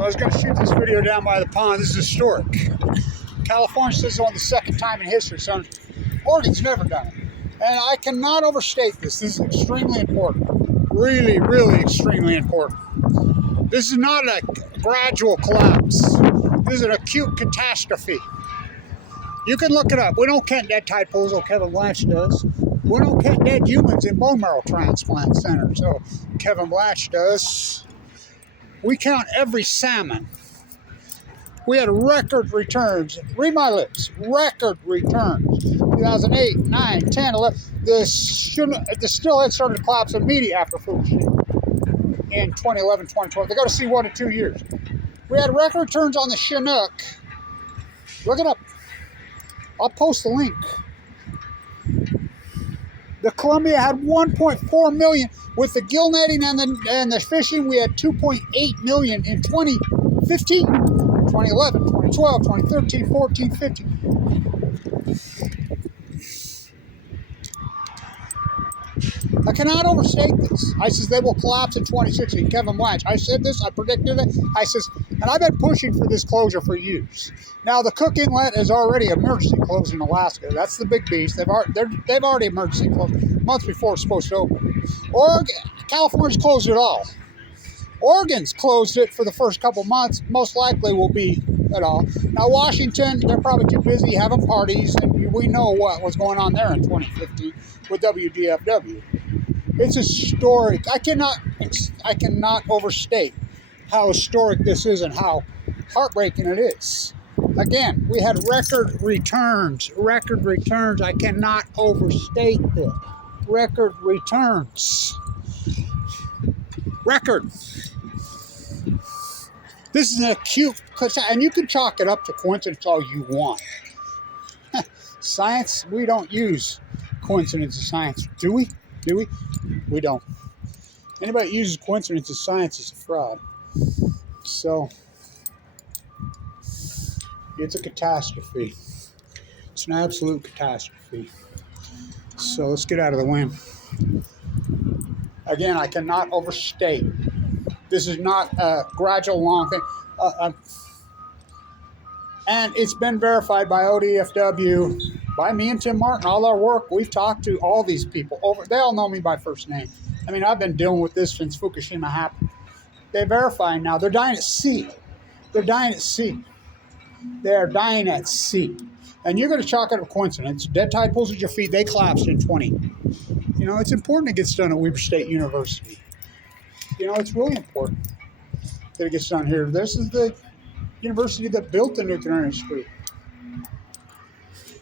So I was going to shoot this video down by the pond. This is historic. California says it's only the second time in history, so Oregon's never done it. And I cannot overstate this. This is extremely important. Really, really extremely important. This is not a gradual collapse. This is an acute catastrophe. You can look it up. We don't count dead tide pools, oh Kevin Blanch does. We don't count dead humans in bone marrow transplant centers, oh Kevin Blanch does. We count every salmon. We had record returns. Read my lips. Record returns. 2008, 9, 10, 11. The stillhead started to collapse immediately after Fukushima in 2011, 2012. They go to sea 1 in 2 years. We had record returns on the Chinook. Look it up. I'll post the link. The Columbia had 1.4 million. With the gill netting and the fishing, we had 2.8 million in 2015, 2011, 2012, 2013, 14, 15. I cannot overstate this. I says they will collapse in 2016. Kevin Blanch. I said this. I predicted it. I says, and I've been pushing for this closure for years. Now the Cook Inlet is already emergency closed in Alaska. That's the big beast. They've already emergency closed months before it's supposed to open. Oregon, California's closed it all. Oregon's closed it for the first couple months. Most likely will be at all. Now Washington, they're probably too busy having parties, and we know what was going on there in 2015 with WDFW. It's historic. I cannot overstate how historic this is and how heartbreaking it is. Again, we had record returns. Record returns. I cannot overstate this. Record returns. Record. This is an acute, and you can chalk it up to coincidence all you want. Science, we don't use coincidence in science, do we? Do we? We don't. Anybody that uses coincidence in science is a fraud. So, it's a catastrophe. It's an absolute catastrophe. So let's get out of the wind. Again, I cannot overstate. This is not a gradual long thing. And it's been verified by ODFW, by me and Tim Martin, all our work. We've talked to all these people. They all know me by first name. I mean, I've been dealing with this since Fukushima happened. They're verifying now. They're dying at sea. They're dying at sea. They're dying at sea. And you're going to chalk it up coincidence. Dead tide pools at your feet. They collapsed in 20. You know, it's important it gets done at Weber State University. You know, it's really important that it gets done here. This is the university that built the nuclear industry.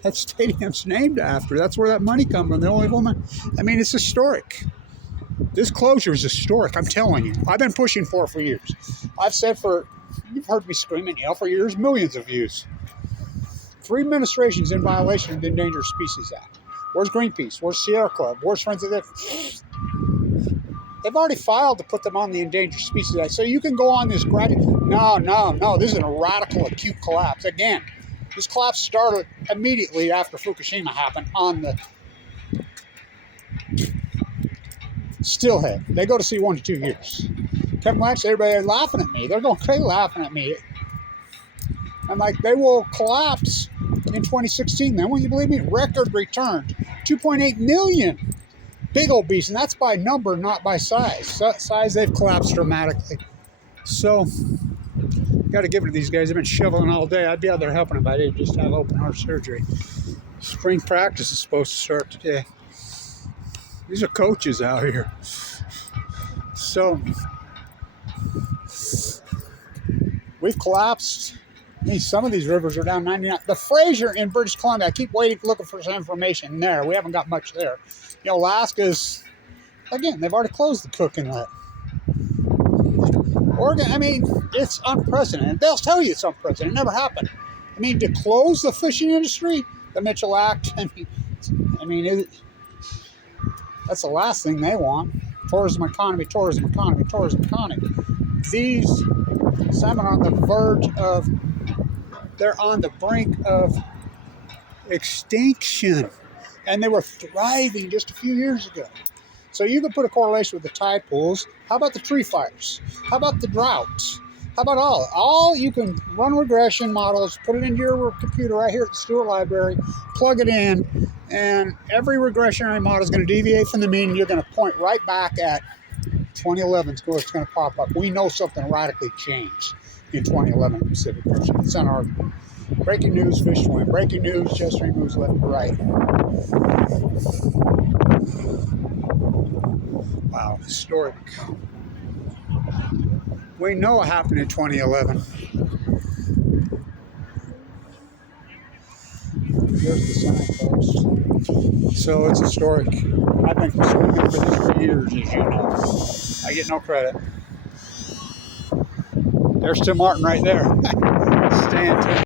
That stadium's named after. That's where that money comes from. The only woman. I mean, it's historic. This closure is historic. I'm telling you. I've been pushing for it for years. I've said you've heard me scream and yell for years, millions of views. 3 administrations in violation of the Endangered Species Act. Where's Greenpeace? Where's Sierra Club? Where's Friends of the... They've already filed to put them on the Endangered Species Act. So you can go on this gradual... No. This is a radical acute collapse. Again, this collapse started immediately after Fukushima happened on the Stillhead. They go to sea 1 to 2 years. Kevin Blanch, everybody laughing at me. They're going crazy laughing at me. I'm like, they will collapse in 2016. Then, will you believe me? Record return. 2.8 million. Big old beast. And that's by number, not by size. Size, they've collapsed dramatically. So, got to give it to these guys. They've been shoveling all day. I'd be out there helping them if I didn't just have open heart surgery. Spring practice is supposed to start today. These are coaches out here. So, we've collapsed. I mean, some of these rivers are down 99. The Fraser in British Columbia, I keep looking for some information there. We haven't got much there. You know, Alaska's, again, they've already closed the Cook Inlet. Oregon, I mean, it's unprecedented. They'll tell you it's unprecedented. It never happened. I mean, to close the fishing industry, the Mitchell Act, that's the last thing they want. Tourism economy. These salmon are on the verge of, they're on the brink of extinction. And they were thriving just a few years ago. So you can put a correlation with the tide pools. How about the tree fires? How about the droughts? How about all you can run regression models, put it into your computer right here at the Stewart Library, plug it in, and every regressionary model is going to deviate from the mean, and you're going to point right back at 2011 is where it's going to pop up. We know something radically changed in 2011 in the Pacific Ocean. It's unarguable. Breaking news, fish swim. Breaking news, jet stream moves left to right. Wow, historic. We know what happened in 2011. There's the signpost. So it's historic. I've been swimming for this for years, as you know. I get no credit. There's Tim Martin right there. Staying tuned.